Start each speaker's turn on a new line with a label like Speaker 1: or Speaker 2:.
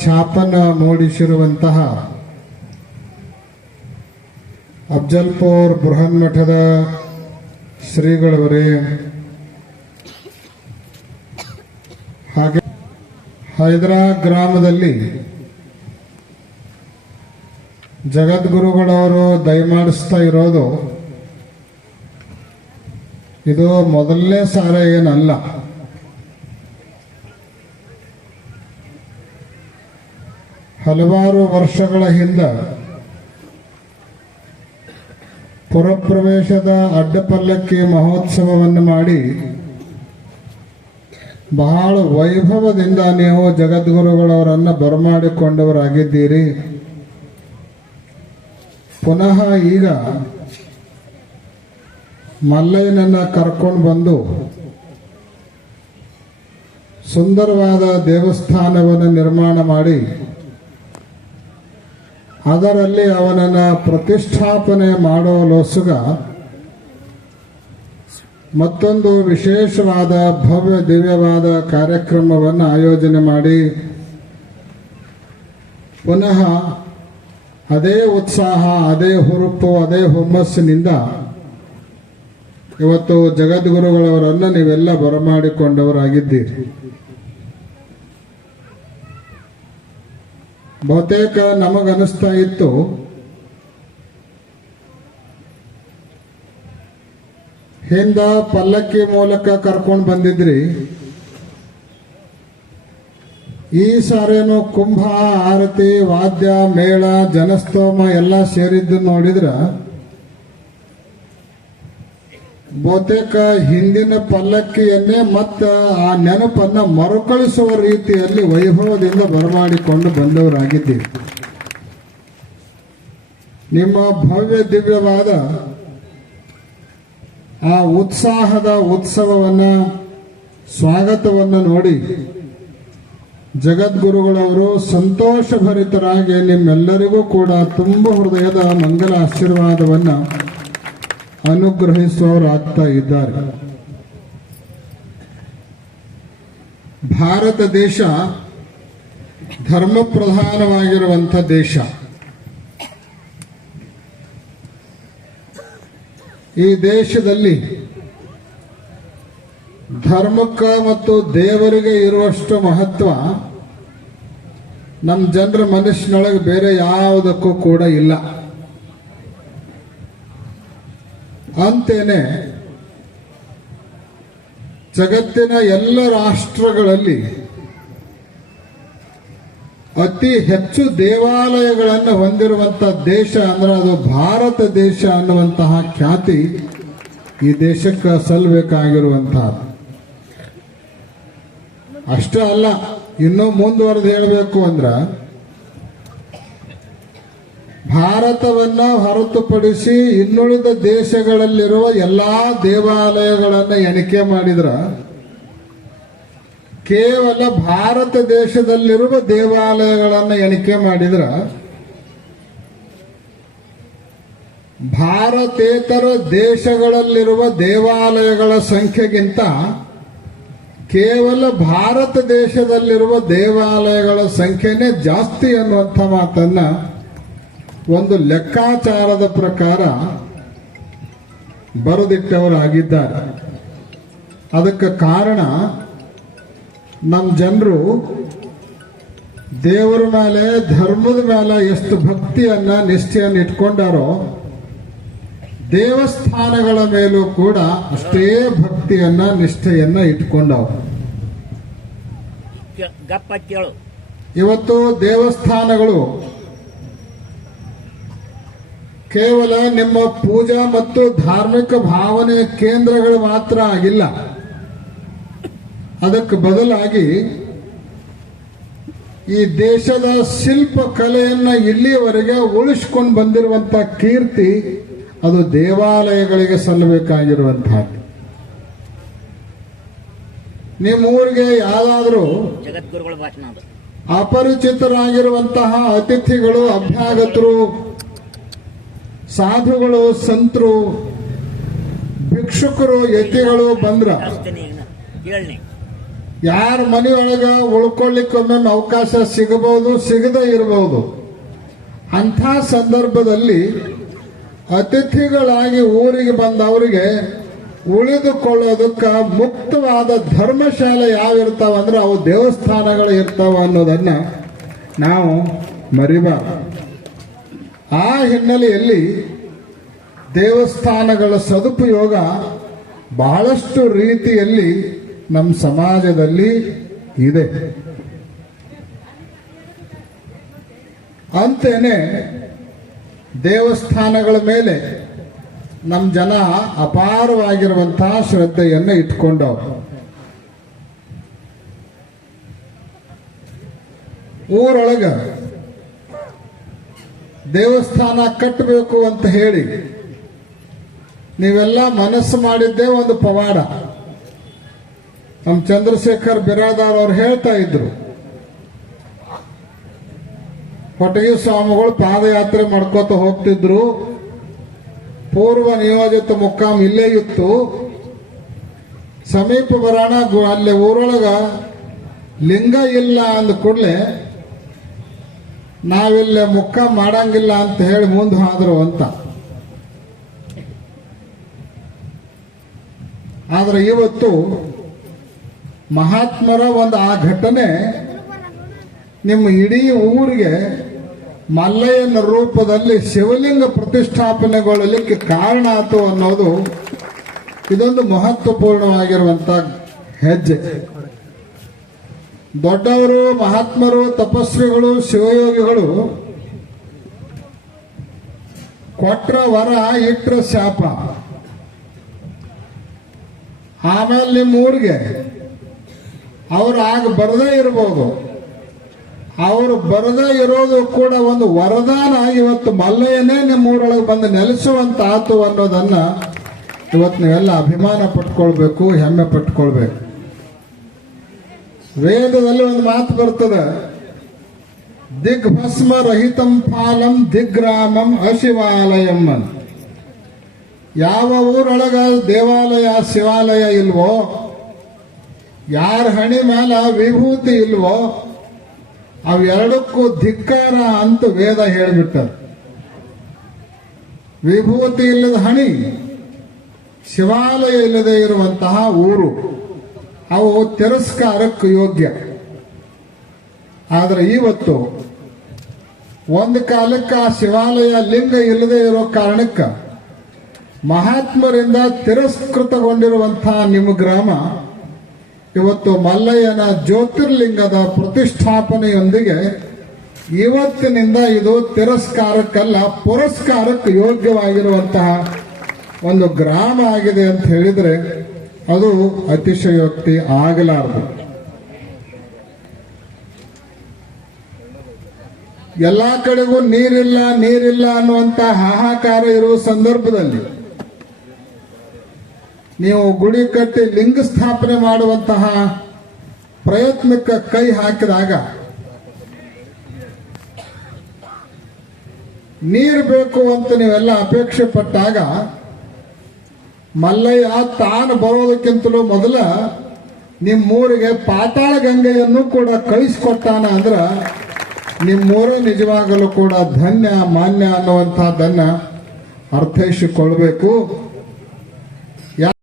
Speaker 1: ಛಾಪನ್ನ ಮೂಡಿಸಿರುವಂತಹ ಅಫ್ಜಲ್ಪುರ್ ಬೃಹನ್ಮಠದ ಶ್ರೀಗಳವರೇ, ಹಾಗೆ ಹೈದರಾ ಗ್ರಾಮದಲ್ಲಿ ಜಗದ್ಗುರುಗಳವರು ದಯಮಾಡಿಸ್ತಾ ಇರೋದು, ಇದು ಮೊದಲನೇ ಸಾರ ಏನಲ್ಲ. ಹಲವಾರು ವರ್ಷಗಳ ಹಿಂದೆ ಪುರಪ್ರವೇಶದ ಅಡ್ಡಪಲ್ಲಕ್ಕಿ ಮಹೋತ್ಸವವನ್ನು ಮಾಡಿ ಬಹಳ ವೈಭವದಿಂದ ನೀವು ಜಗದ್ಗುರುಗಳವರನ್ನು ಬರಮಾಡಿಕೊಂಡವರಾಗಿದ್ದೀರಿ. ಪುನಃ ಈಗ ಮಲ್ಲಯ್ಯನನ್ನು ಕರ್ಕೊಂಡು ಬಂದು ಸುಂದರವಾದ ದೇವಸ್ಥಾನವನ್ನು ನಿರ್ಮಾಣ ಮಾಡಿ ಅದರಲ್ಲಿ ಅವನನ್ನ ಪ್ರತಿಷ್ಠಾಪನೆ ಮಾಡುವ ಲೋಸುಗ ಮತ್ತೊಂದು ವಿಶೇಷವಾದ ಭವ್ಯ ದಿವ್ಯವಾದ ಕಾರ್ಯಕ್ರಮವನ್ನು ಆಯೋಜನೆ ಮಾಡಿ ಪುನಃ ಅದೇ ಉತ್ಸಾಹ, ಅದೇ ಹುರುಪು, ಅದೇ ಹುಮ್ಮಸ್ಸಿನಿಂದ ಇವತ್ತು ಜಗದ್ಗುರುಗಳವರನ್ನು ನೀವೆಲ್ಲ ಬರಮಾಡಿಕೊಂಡವರಾಗಿದ್ದೀರಿ. ಬಹುತೇಕ ನಮಗನಿಸ್ತಾ ಇತ್ತು. ಹಿಂದ ಪಲ್ಲಕ್ಕಿ ಮೂಲಕ ಕರ್ಕೊಂಡು ಬಂದಿದ್ರಿ. ಈ ಸಾರೇನು ಕುಂಭ, ಆರತಿ, ವಾದ್ಯ, ಮೇಳ, ಜನಸ್ತೋಮ ಎಲ್ಲ ಸೇರಿದ್ದು ನೋಡಿದ್ರ ಬಹುತೇಕ ಹಿಂದಿನ ಪಲ್ಲಕ್ಕಿಯನ್ನೇ ಮತ್ತ ಆ ನೆನಪನ್ನ ಮರುಕಳಿಸುವ ರೀತಿಯಲ್ಲಿ ವೈಭವದಿಂದ ಬರಮಾಡಿಕೊಂಡು ಬಂದವರಾಗಿದ್ದೀವಿ. ನಿಮ್ಮ ಭವ್ಯ ದಿವ್ಯವಾದ ಆ ಉತ್ಸಾಹದ ಉತ್ಸವವನ್ನ, ಸ್ವಾಗತವನ್ನು ನೋಡಿ ಜಗದ್ಗುರುಗಳವರು ಸಂತೋಷಭರಿತರಾಗಿ ನಿಮ್ಮೆಲ್ಲರಿಗೂ ಕೂಡ ತುಂಬ ಹೃದಯದ ಮಂಗಲ ಆಶೀರ್ವಾದವನ್ನ ಅನುಗ್ರಹಿಸುವವರಾಗ್ತಾ ಇದ್ದಾರೆ. ಭಾರತ ದೇಶ ಧರ್ಮ ಪ್ರಧಾನವಾಗಿರುವಂಥ ದೇಶ. ಈ ದೇಶದಲ್ಲಿ ಧರ್ಮಕ್ಕ ಮತ್ತು ದೇವರಿಗೆ ಇರುವಷ್ಟು ಮಹತ್ವ ನಮ್ಮ ಜನರ ಮನಸ್ಸಿನೊಳಗೆ ಬೇರೆ ಯಾವುದಕ್ಕೂ ಕೂಡ ಇಲ್ಲ. ಅಂತೇನೆ ಜಗತ್ತಿನ ಎಲ್ಲ ರಾಷ್ಟ್ರಗಳಲ್ಲಿ ಅತಿ ಹೆಚ್ಚು ದೇವಾಲಯಗಳನ್ನು ಹೊಂದಿರುವಂಥ ದೇಶ ಅಂದ್ರೆ ಅದು ಭಾರತ ದೇಶ ಅನ್ನುವಂತಹ ಖ್ಯಾತಿ ಈ ದೇಶಕ್ಕೆ ಸಲ್ಲಬೇಕಾಗಿರುವಂತಹದ್ದು ಅಷ್ಟೇ ಅಲ್ಲ, ಇನ್ನೂ ಮುಂದುವರೆದು ಹೇಳಬೇಕು ಅಂದ್ರ ಭಾರತವನ್ನ ಹೊರತುಪಡಿಸಿ ಇನ್ನುಳಿದ ದೇಶಗಳಲ್ಲಿರುವ ಎಲ್ಲಾ ದೇವಾಲಯಗಳನ್ನು ಎಣಿಕೆ ಮಾಡಿದ್ರ, ಕೇವಲ ಭಾರತ ದೇಶದಲ್ಲಿರುವ ದೇವಾಲಯಗಳನ್ನು ಎಣಿಕೆ ಮಾಡಿದ್ರ, ಭಾರತೇತರ ದೇಶಗಳಲ್ಲಿರುವ ದೇವಾಲಯಗಳ ಸಂಖ್ಯೆಗಿಂತ ಕೇವಲ ಭಾರತ ದೇಶದಲ್ಲಿರುವ ದೇವಾಲಯಗಳ ಸಂಖ್ಯೆನೇ ಜಾಸ್ತಿ ಅನ್ನುವಂಥ ಮಾತನ್ನ ಒಂದು ಲೆಕ್ಕಾಚಾರದ ಪ್ರಕಾರ ಬರೆದಿಟ್ಟವರಾಗಿದ್ದಾರೆ. ಅದಕ್ಕೆ ಕಾರಣ ನಮ್ಮ ಜನರು ದೇವರ ಮೇಲೆ ಧರ್ಮದ ಮೇಲೆ ಎಷ್ಟು ಭಕ್ತಿಯನ್ನ ನಿಷ್ಠೆಯನ್ನು ಇಟ್ಕೊಂಡಾರೋ ದೇವಸ್ಥಾನಗಳ ಮೇಲೂ ಕೂಡ ಅಷ್ಟೇ ಭಕ್ತಿಯನ್ನ ನಿಷ್ಠೆಯನ್ನ
Speaker 2: ಇಟ್ಕೊಂಡವು
Speaker 1: ಇವತ್ತು ದೇವಸ್ಥಾನಗಳು ಕೇವಲ ನಿಮ್ಮ ಪೂಜಾ ಮತ್ತು ಧಾರ್ಮಿಕ ಭಾವನೆ ಕೇಂದ್ರಗಳು ಮಾತ್ರ ಆಗಿಲ್ಲ. ಅದಕ್ಕೆ ಬದಲಾಗಿ ಈ ದೇಶದ ಶಿಲ್ಪ ಕಲೆಯನ್ನ ಇಲ್ಲಿಯವರೆಗೆ ಉಳಿಸ್ಕೊಂಡು ಬಂದಿರುವಂತ ಕೀರ್ತಿ ಅದು ದೇವಾಲಯಗಳಿಗೆ ಸಲ್ಲಬೇಕಾಗಿರುವಂತಹದ್ದು ನಿಮ್ಮ ಊರಿಗೆ
Speaker 2: ಯಾರಾದರೂ
Speaker 1: ಅಪರಿಚಿತರಾಗಿರುವಂತಹ ಅತಿಥಿಗಳು ಅಭ್ಯಾಗತರು ಸಾಧುಗಳು ಸಂತರು ಭಿಕ್ಷುಕರು ಯತಿಗಳು ಬಂದ್ರ ಯಾರ ಮನೆಯೊಳಗ ಉಳ್ಕೊಳ್ಳಿಕ್ಕೊಮ್ಮೆ ಅವಕಾಶ ಸಿಗಬಹುದು ಸಿಗದೇ ಇರಬಹುದು. ಅಂಥ ಸಂದರ್ಭದಲ್ಲಿ ಅತಿಥಿಗಳಾಗಿ ಊರಿಗೆ ಬಂದವರಿಗೆ ಉಳಿದುಕೊಳ್ಳೋದಕ್ಕೆ ಮುಕ್ತವಾದ ಧರ್ಮಶಾಲೆ ಯಾವ ಇರ್ತಾವ ಅಂದ್ರೆ ಅವು ದೇವಸ್ಥಾನಗಳು ಇರ್ತಾವ ಅನ್ನೋದನ್ನ ನಾವು ಮರಿಬಾರ್ದು. ಆ ಹಿನ್ನೆಲೆಯಲ್ಲಿ ದೇವಸ್ಥಾನಗಳ ಸದುಪಯೋಗ ಬಹಳಷ್ಟು ರೀತಿಯಲ್ಲಿ ನಮ್ಮ ಸಮಾಜದಲ್ಲಿ ಇದೆ. ಅಂತೇನೆ ದೇವಸ್ಥಾನಗಳ ಮೇಲೆ ನಮ್ಮ ಜನ ಅಪಾರವಾಗಿರುವಂತಹ ಶ್ರದ್ಧೆಯನ್ನು ಇಟ್ಕೊಂಡವ್ರು. ಊರೊಳಗ ದೇವಸ್ಥಾನ ಕಟ್ಟಬೇಕು ಅಂತ ಹೇಳಿ ನೀವೆಲ್ಲ ಮನಸ್ಸು ಮಾಡಿದ್ದೇ ಒಂದು ಪವಾಡ. ನಮ್ಮ ಚಂದ್ರಶೇಖರ್ ಬಿರಾದಾರ್ ಅವ್ರು ಹೇಳ್ತಾ ಇದ್ರು. ಕೊಟಗಿ ಸ್ವಾಮಿಗಳು ಪಾದಯಾತ್ರೆ ಮಾಡ್ಕೋತ ಹೋಗ್ತಿದ್ರು. ಪೂರ್ವ ನಿಯೋಜಿತ ಮುಕ್ಕಾಮ್ ಇಲ್ಲೇ ಇತ್ತು. ಸಮೀಪ ಬರೋಣ ಅಲ್ಲಿ ಊರೊಳಗ ಲಿಂಗ ಇಲ್ಲ ಅಂದ ಕೂಡಲೇ ನಾವಿಲ್ಲೇ ಮುಖ ಮಾಡಂಗಿಲ್ಲ ಅಂತ ಹೇಳಿ ಮುಂದೆ ಹೋದ್ರು ಅಂತ. ಆದ್ರೆ ಇವತ್ತು ಮಹಾತ್ಮರ ಒಂದು ಆ ಘಟನೆ ನಿಮ್ಮ ಇಡೀ ಊರಿಗೆ ಮಲ್ಲಯ್ಯನ ರೂಪದಲ್ಲಿ ಶಿವಲಿಂಗ ಪ್ರತಿಷ್ಠಾಪನೆಗೊಳ್ಳಲಿಕ್ಕೆ ಕಾರಣ ಆತು ಅನ್ನೋದು ಇದೊಂದು ಮಹತ್ವಪೂರ್ಣವಾಗಿರುವಂತ ಹೆಜ್ಜೆ. ದೊಡ್ಡವರು, ಮಹಾತ್ಮರು, ತಪಸ್ವಿಗಳು, ಶಿವಯೋಗಿಗಳು ಕೊಟ್ರ ವರ, ಇಟ್ರ ಶಾಪ. ಆಮೇಲೆ ನಿಮ್ಮ ಊರಿಗೆ. ಅವ್ರು ಆಗ ಬರದೇ ಇರಬಹುದು ಅವರು ಬರದೇ ಇರೋದು ಕೂಡ ಒಂದು ವರದಾನ. ಇವತ್ತು ಮಲ್ಲಯ್ಯನೇ ನಿಮ್ಮ ಊರೊಳಗೆ ಬಂದು ನೆಲೆಸುವಂತ ಆತು ಅನ್ನೋದನ್ನ ಇವತ್ತು ನೀವೆಲ್ಲ ಅಭಿಮಾನ ಪಟ್ಕೊಳ್ಬೇಕು, ಹೆಮ್ಮೆ ಪಟ್ಕೊಳ್ಬೇಕು. ವೇದದಲ್ಲಿ ಒಂದು ಮಾತು ಬರ್ತದೆ. ದಿಗ್ಭಸ್ಮ ರಹಿತಂ ಫಾಲಂ ದಿಗ್ರಾಮಂ ಅಶಿವಾಲಯಂ ಅಂತ. ಯಾವ ಊರೊಳಗ ದೇವಾಲಯ, ಶಿವಾಲಯ ಇಲ್ವೋ, ಯಾರ ಹಣಿ ಮೇಲೆ ವಿಭೂತಿ ಇಲ್ವೋ, ಅವೆರಡಕ್ಕೂ ಧಿಕ್ಕಾರ ಅಂತ ವೇದ ಹೇಳಿಬಿಟ್ಟ. ವಿಭೂತಿ ಇಲ್ಲದ ಹಣಿ, ಶಿವಾಲಯ ಇಲ್ಲದೆ ಇರುವಂತಹ ಊರು. ಅವು ತಿರಸ್ಕಾರಕ್ಕೆ ಯೋಗ್ಯ. ಆದರೆ ಇವತ್ತು ಒಂದು ಕಾಲಕ್ಕೆ ಆ ಶಿವಾಲಯ ಲಿಂಗ ಇಲ್ಲದೆ ಇರೋ ಕಾರಣಕ್ಕೆ ಮಹಾತ್ಮರಿಂದ ತಿರಸ್ಕೃತಗೊಂಡಿರುವಂತಹ ನಿಮ್ಮ ಗ್ರಾಮ ಇವತ್ತು ಮಲ್ಲಯ್ಯನ ಜ್ಯೋತಿರ್ಲಿಂಗದ ಪ್ರತಿಷ್ಠಾಪನೆಯೊಂದಿಗೆ ಇವತ್ತಿನಿಂದ ಇದು ತಿರಸ್ಕಾರಕ್ಕಲ್ಲ, ಪುರಸ್ಕಾರಕ್ಕೆ ಯೋಗ್ಯವಾಗಿರುವಂತಹ ಒಂದು ಗ್ರಾಮ ಆಗಿದೆ ಅಂತ ಹೇಳಿದ್ರೆ ಅದು ಅತಿಶಯೋಕ್ತಿ ಆಗಲಾರದು. ಎಲ್ಲಾ ಕಡೆಗೂ ನೀರಿಲ್ಲ ನೀರಿಲ್ಲ ಅನ್ನುವಂತ ಹಾಹಾಕಾರ ಇರುವ ಸಂದರ್ಭದಲ್ಲಿ ನೀವು ಗುಡಿ ಕಟ್ಟಿ ಲಿಂಗ ಸ್ಥಾಪನೆ ಮಾಡುವಂತಹ ಪ್ರಯತ್ನಕ್ಕೆ ಕೈ ಹಾಕಿದಾಗ ನೀರು ಬೇಕು ಅಂತ ನೀವೆಲ್ಲ ಅಪೇಕ್ಷೆ ಪಟ್ಟಾಗ ಮಲ್ಲಯ್ಯ ತಾನು ಬರೋದಕ್ಕಿಂತಲೂ ಮೊದಲ ನಿಮ್ಮೂರಿಗೆ ಪಾತಾಳ ಗಂಗೆಯನ್ನು ಕೂಡ ಕಳಿಸ್ಕೊಟ್ಟಾನ ಅಂದ್ರೆ ನಿಮ್ಮೂರು ನಿಜವಾಗಲೂ ಕೂಡ ಧನ್ಯ ಮಾನ್ಯ ಅನ್ನುವಂಥದ್ದನ್ನ ಅರ್ಥೈಸಿಕೊಳ್ಬೇಕು.